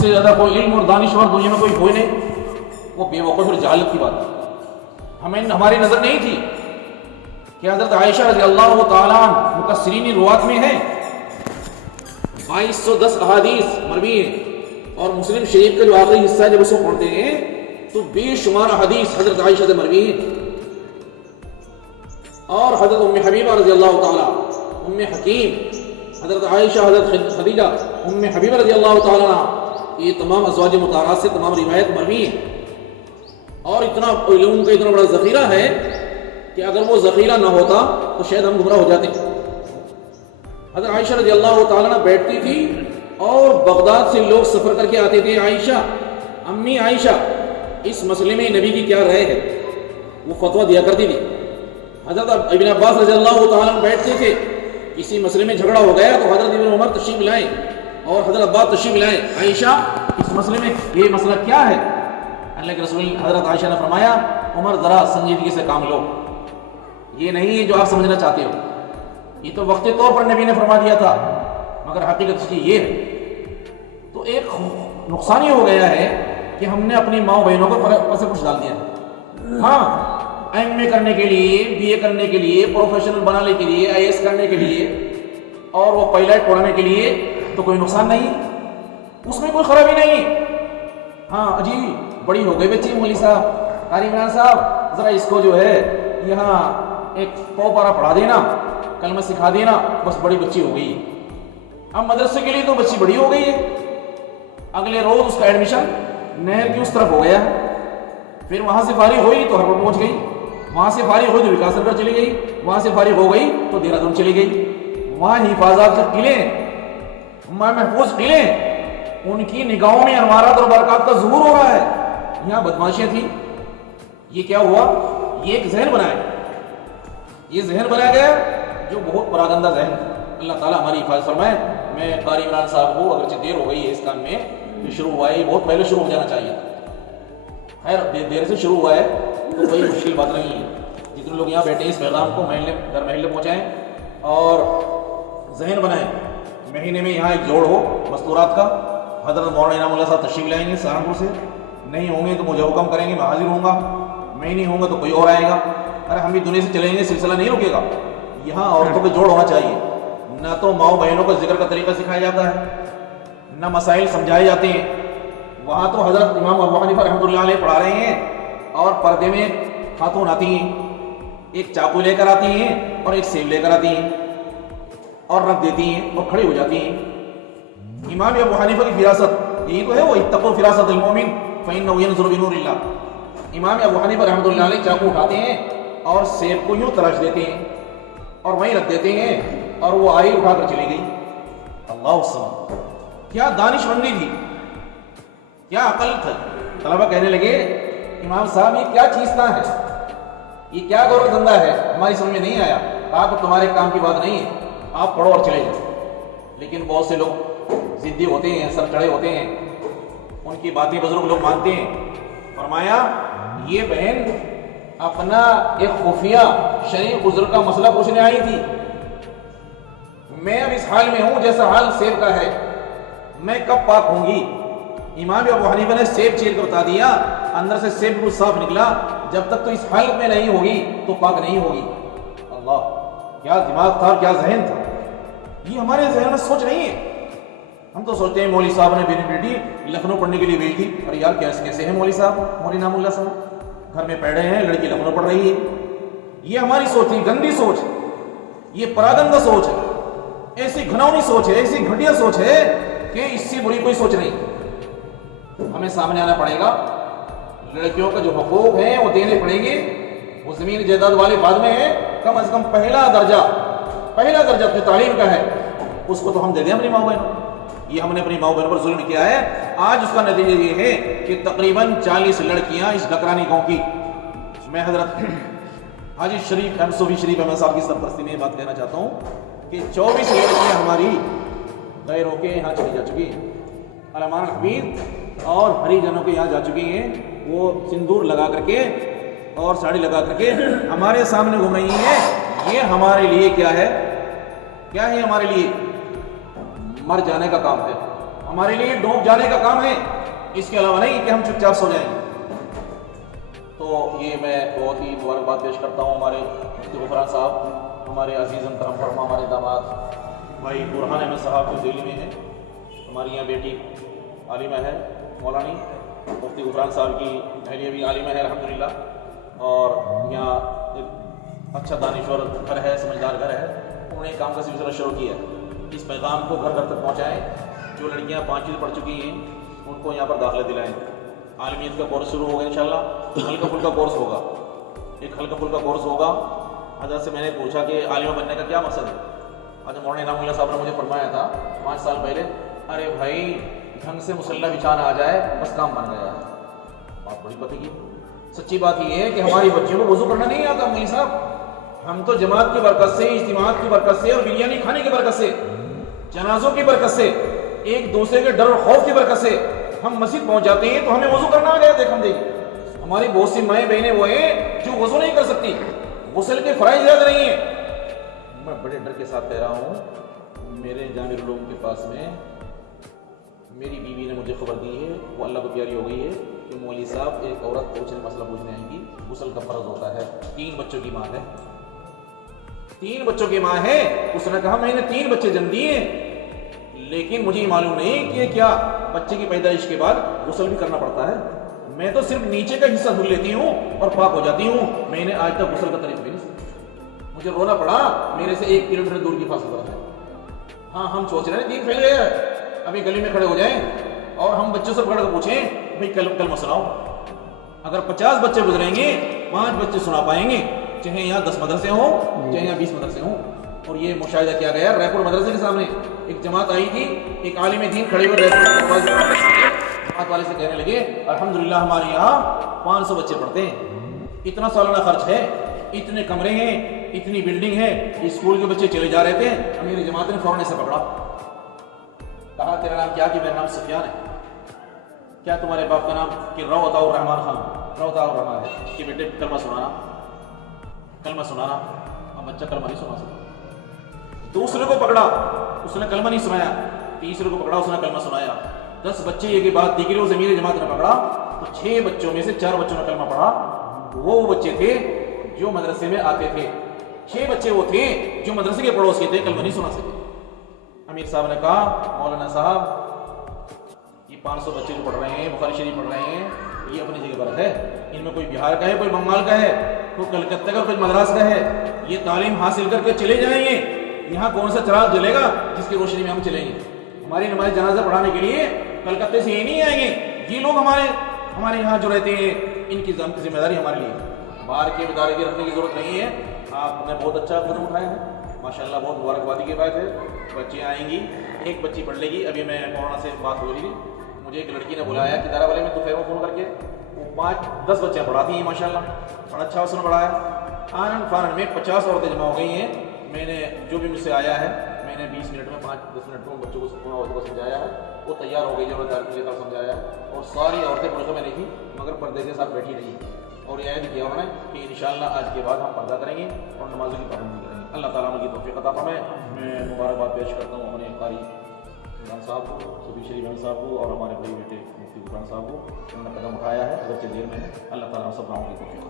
سے زیادہ کوئی علم اور دانشور دنیا میں کوئی نہیں، وہ بے وقوف اور جہالت کی بات ہے۔ ہمیں ہماری نظر نہیں تھی کہ حضرت عائشہ رضی اللہ تعالیٰ مکثرین روات میں ہیں، 2210 احادیث مروی ہیں، اور مسلم شریف کا جو آخری حصہ ہے جب اس کو پڑھتے ہیں تو بے شمار احادیث حضرت عائشہ سے مروی ہیں، اور حضرت ام حبیبہ رضی اللہ تعالیٰ، ام حکیم، حضرت عائشہ، حضرت خدیجہ، ام حبیبہ رضی اللہ تعالیٰ، یہ تمام ازواج مطہرات سے تمام روایت مروی ہیں، اور اتنا علوم کا اتنا بڑا ذخیرہ ہے کہ اگر وہ ذخیرہ نہ ہوتا تو شاید ہم گمراہ ہو جاتے۔ حضرت عائشہ رضی اللہ تعالیٰ بیٹھتی تھی اور بغداد سے لوگ سفر کر کے آتے تھے، عائشہ، امی عائشہ، اس مسئلے میں نبی کی کیا رائے ہے، وہ فتویٰ دیا کرتی تھی۔ حضرت ابن عباس رضی اللہ تعالیٰ بیٹھتے تھے، کسی مسئلے میں جھگڑا ہو گیا تو حضرت ابن عمر تشریف لائیں اور حضرت عباس تشریف لائیں، عائشہ اس مسئلے میں یہ مسئلہ کیا ہے؟ اللہ کے رسول حضرت عائشہ نے فرمایا، عمر ذرا سنجیدگی سے کام لو، یہ نہیں ہے جو آپ سمجھنا چاہتے ہو، یہ تو وقتی طور پر نبی نے فرما دیا تھا، مگر حقیقت اس کی یہ ہے۔ تو ایک نقصان یہ ہو گیا ہے کہ ہم نے اپنی ماں بہنوں کو پس کچھ ڈال دیا۔ ہاں، ایم اے کرنے کے لیے، بی اے کرنے کے لیے، پروفیشنل بنانے کے لیے، آئی ایس کرنے کے لیے، اور وہ پائلٹ پڑھانے کے لیے تو کوئی نقصان نہیں، اس میں کوئی خرابی نہیں۔ ہاں جی، بڑی ہو گئی بچی، مولوی صاحب، قاری عمران صاحب، ذرا اس کو جو ہے یہاں ایک پارا پڑھا دینا، کلمہ سکھا دینا، بس بڑی بچی ہو گئی۔ اب مدرسے کے لیے تو بچی بڑی ہو گئی ہے، اگلے روز اس کا ایڈمیشن نہر کی اس طرف ہو گیا، پھر وہاں سے فارغ ہوئی تو ہرپور پہنچ گئی، وہاں سے فارغ ہوئی تو وکاس نگر چلی گئی، وہاں سے فارغ ہو گئی تو دہرادون چلی گئی۔ وہاں حفاظت کے قلعے، محفوظ قلعے، ان کی نگاہوں میں انوارات اور برکات کا ظہور ہو رہا ہے، یہاں بدماشیاں تھی۔ یہ کیا ہوا؟ یہ ایک ذہن بنایا، یہ ذہن بنایا گیا جو بہت پراگندہ ذہن ہے۔ اللہ تعالیٰ ہماری حفاظت فرمائے۔ میں قاری عمران صاحب کو، اگرچہ دیر ہو گئی ہے اس کام میں، یہ شروع ہوا ہے، یہ بہت پہلے شروع ہو جانا چاہیے، خیر دیر سے شروع ہوا ہے تو کوئی مشکل بات نہیں ہے۔ جتنے لوگ یہاں بیٹھے ہیں اس پیغام کو محلے در محلے پہنچائیں اور ذہن بنائیں۔ مہینے میں یہاں ایک جوڑ ہو مستورات کا، حضرت مولانا انعام اللہ صاحب تشریف لائیں گے سہارنپور سے، نہیں ہوں گے تو مجھے حکم کریں گے، میں حاضر ہوں گا، میں نہیں ہوں گا تو کوئی اور آئے گا۔ ارے ہم بھی دنیا سے چلیں گے، سلسلہ نہیں رکے گا۔ یہاں عورتوں کا جوڑ ہونا چاہیے، نہ تو ماؤں بہنوں کو ذکر کا طریقہ سکھایا جاتا ہے، نہ مسائل سمجھائے جاتے ہیں۔ وہاں تو حضرت امام ابو حنیفہ رحمۃ اللہ علیہ پڑھا رہے ہیں اور پردے میں خاتون آتی ہیں، ایک چاقو لے کر آتی ہیں اور ایک سیب لے کر آتی ہیں اور رکھ دیتی ہیں اور کھڑی ہو جاتی ہیں۔ امام ابو حنیفہ کی فراست یہی تو ہے، وہ اتقوا فراست المومن فإنه ينظر بنور اللہ۔ امام ابو حنیفہ رحمۃ اللہ علیہ چاقو اٹھاتے ہیں اور سیب کو یوں تراش دیتے ہیں اور وہیں رکھ دیتے ہیں اور وہ آئی اٹھا کر چلی گئی۔ اللہ الصمد، کیا دانش مندی تھی، کیا عقل تھا۔ طلبہ کہنے لگے، امام صاحب یہ کیا چیزتا ہے، یہ کیا غور دھندہ ہے، ہماری سمجھ میں نہیں آیا۔ آپ تمہارے کام کی بات نہیں ہے، آپ پڑھو اور چلے جاؤ۔ لیکن بہت سے لوگ ضدی ہوتے ہیں، سر چڑھے ہوتے ہیں، ان کی باتیں بزرگ لوگ مانتے ہیں۔ فرمایا یہ بہن اپنا ایک خفیہ شرعی عذر کا مسئلہ پوچھنے آئی تھی، میں اب اس حال میں ہوں جیسا حال سیب کا ہے، میں کب پاک ہوں گی؟ امام ابو حنیفہ نے سیب چیر کر بتا دیا، اندر سے سیب بالکل صاف نکلا، جب تک تو اس حالت میں نہیں ہوگی تو پاک نہیں ہوگی۔ اللہ، کیا دماغ تھا، کیا ذہن تھا۔ یہ ہمارے ذہن میں سوچ نہیں ہے۔ ہم تو سوچتے ہیں مولوی صاحب نے میری بیٹی لکھنؤ پڑھنے کے لیے بھیج دی، اور یار کیسے ہیں مولوی صاحب، مولوی انعام اللہ صاحب گھر میں پڑھ رہے ہیں، لڑکی لکھنؤ پڑھ رہی ہے۔ یہ ہماری سوچ ہے، گندی سوچ، یہ پراگندہ سوچ ہے، ایسی گھناؤنی سوچ ہے، ایسی گھٹیا سوچ ہے کہ اس سے بری کوئی سوچ نہیں۔ ہمیں سامنے آنا پڑے گا، لڑکیوں کا جو حقوق ہیں وہ دینے پڑیں گے۔ وہ زمین جائیداد والے بعد میں ہیں، کم از کم پہلا درجہ جو تعلیم کا ہے اس کو تو ہم دے دیں اپنی ماں بہنوں۔ یہ ہم نے اپنی ماں بہنوں پر ظلم کیا ہے۔ آج اس کا نتیجہ یہ ہے کہ تقریباً 40 لڑکیاں اس ڈکرانی گاؤں کی، میں حضرت حاجی شریف صوفی شریف احمد صاحب کی سرپرستی میں یہ بات کہنا چاہتا ہوں کہ 24 لڑکیاں ہماری غیروں کے یہاں چلی جا چکی ہیں، علمان حمید اور ہری جنوں کے یہاں جا چکی ہیں۔ وہ سندور لگا کر کے اور ساڑی لگا کر کے ہمارے سامنے گھوم رہی ہیں۔ یہ ہمارے لیے کیا ہے، کیا ہے ہمارے لیے؟ مر جانے کا کام ہے۔ ہمارے لیے ڈوب جانے کا کام ہے، اس کے علاوہ نہیں کہ ہم چپ چاپ سو جائیں۔ تو یہ میں بہت ہی مبارکباد پیش کرتا ہوں ہمارے مفتی غفران صاحب، ہمارے عزیز محترم فرما ہمارے داماد بھائی برہان احمد صاحب جو دہلی میں ہیں، ہماری یہاں بیٹی عالمہ ہے مولانی، مفتی غفران صاحب کی اہلیہ بھی عالمہ ہے الحمدللہ، اور یہاں ایک اچھا دانشور گھر ہے، سمجھدار گھر ہے، انہوں نے کام کا سلسلہ شروع کیا ہے، اس پیغام کو گھر گھر تک پہنچائیں، جو لڑکیاں 5 پڑھ چکی ہیں ان کو یہاں پر داخلہ دلائیں۔ عالمیت کا کورس شروع ہوگا انشاءاللہ، ہلکا پھلکا کورس ہوگا، ایک ہلکا پھلکا کورس ہوگا۔ حضرت سے میں نے پوچھا کہ عالمہ بننے کا کیا مقصد ہے؟ حضرت مولانا انعام اللہ صاحب نے مجھے فرمایا تھا 5 سال پہلے، ارے بھائی ڈھنگ سے مسلح بچھانا آ جائے بس کام بن گیا ہے۔ بات بڑی پتہ کی سچی بات یہ ہے کہ ہماری بچیوں کو وضو کرنا نہیں آتا مولوی صاحب، ہم تو جماعت کی برکت سے، اجتماعات کی برکت سے، اور بریانی کھانے کی برکت سے، جنازوں کی برکت سے، ایک دوسرے کے ڈر اور خوف کی برکت سے ہم مسجد پہنچ جاتے ہیں تو ہمیں وضو کرنا آ گیا۔ دیکھ ہم دیکھ ہماری بہت سی مائیں بہنیں وہ ہیں جو وضو نہیں کر سکتی، غسل کے فرائض یاد نہیں ہیں۔ میں بڑے ڈر کے ساتھ کہہ رہا ہوں، میرے جامع العلوم کے پاس میں میری بیوی نے مجھے خبر دی ہے، وہ اللہ کو پیاری ہو گئی ہے کہ مولوی صاحب ایک عورت مسئلہ پوچھنے آئے گی، غسل کا فرض ہوتا ہے، 3 بچوں کی ماں ہے، 3 بچوں کی ماں ہے۔ اس نے کہا میں نے 3 بچے جنم دیے، لیکن مجھے معلوم نہیں کہ کیا بچے کی پیدائش کے بعد غسل بھی کرنا پڑتا ہے۔ میں تو صرف نیچے کا حصہ دھل لیتی ہوں اور پاک ہو جاتی ہوں، میں نے آج تک غسل کا طریقہ بھی نہیں سیکھا۔ مجھے رونا پڑا، میرے سے 1 کلومیٹر دور کی فاصلہ ہے۔ ہاں ہم سوچ رہے ہیں دین پھیل گیا ہے، ابھی گلی میں کھڑے ہو جائیں اور ہم بچوں سے پکڑ کر پوچھیں بھائی کلمہ سناؤ، اگر 50 بچے گزریں گے 5 بچے سنا پائیں گے، چاہے یہاں 10 مدرسے ہوں چاہے یہاں 20 مدرسے ہوں۔ اور یہ مشاہدہ کیا گیا رائے پور مدرسے کے سامنے ایک جماعت آئی تھی، ایک عالم دین کھڑے ہوئے رائے پور جماعت والے سے کہنے لگے الحمدللہ ہمارے یہاں 500 بچے پڑھتے ہیں، اتنا سالانہ خرچ ہے، اتنے کمرے ہیں، اتنی بلڈنگ ہے، اسکول کے بچے چلے جا رہے تھے۔ امیر جماعت نے فوراً سے پکڑا، کہا تیرا نام کیا؟ کہ میرا نام سفیان ہے۔ کیا تمہارے باپ کا نام؟ کہ روعۃ الرحمان خان، روعۃ الرحمان ہے کہ بیٹے کلمہ سنانا، کلمہ سنانا۔ اب بچہ کلمہ نہیں سنا سکتا، دوسرے کو پکڑا اس نے کلمہ نہیں سنایا، تیسرے کو پکڑا اس نے کلمہ سنایا، 10 بچے یہ کے بعد دیگری اور امیر جماعت نے پکڑا تو 6 بچوں میں سے 4 بچوں نے کلمہ پڑھا۔ وہ بچے تھے جو مدرسے میں آتے تھے، 6 بچے وہ تھے جو مدرسے کے پڑوس کے تھے، کلمہ نہیں سنا سکے۔ امیر صاحب نے کہا مولانا صاحب یہ 500 بچے جو پڑھ رہے ہیں، بخاری شریف پڑھ رہے ہیں، یہ اپنی جگہ پر ہے، ان میں کوئی بہار کا ہے، کوئی بنگال کا ہے، کوئی کلکتہ کا، کوئی مدراس کا ہے، یہ تعلیم حاصل کر کے چلے جائیں گے۔ یہاں کون سا چراغ جلے گا جس کی روشنی میں ہم چلیں گے؟ ہماری نماز جنازہ پڑھانے کے لیے کلکتے سے یہ نہیں آئیں گے، یہ لوگ ہمارے یہاں جو رہتے ہیں ان کی ذمہ داری ہمارے لیے، باہر کے ادارے کی رکھنے کی ضرورت نہیں ہے۔ آپ نے بہت اچھا قدم اٹھایا ہے ماشاءاللہ، بہت مبارکبادی کی بات ہے۔ بچی آئیں گی، ایک بچی پڑھ لے گی۔ ابھی میں مولانا سے بات ہو رہی تھی، مجھے ایک لڑکی نے بلایا کہ دارا والے میں دوپہر میں فون کر کے وہ 5-10 بچیاں پڑھاتی ہیں ماشاءاللہ، بڑا اچھا اس نے پڑھایا۔ آنن فارن میں 50 عورتیں جمع ہو گئی ہیں۔ میں نے جو بھی مجھ سے آیا ہے میں نے 20 منٹ میں 5-10 منٹ میں بچوں کو سمجھایا ہے، وہ تیار ہو گئی جو میں نے سمجھایا ہے، اور ساری عورتیں برقع میں نہیں تھیں مگر پردے کے ساتھ بیٹھی رہی، اور یہ عہد کیا انہوں نے کہ انشاءاللہ آج کے بعد ہم پردہ کریں گے اور نمازوں کی پابندی کریں گے۔ اللہ تعالیٰ کی توفیق عطا فرمائے۔ میں مبارکباد پیش کرتا ہوں اپنے قاری عمران صاحب کو، صفی شریف احمد صاحب کو، اور ہمارے بڑے بیٹے مفتی غفران صاحب کو، انہوں نے قدم اٹھایا ہے اگرچہ دیر میں ہے۔ اللہ تعالیٰ سب راہوں کی توفیق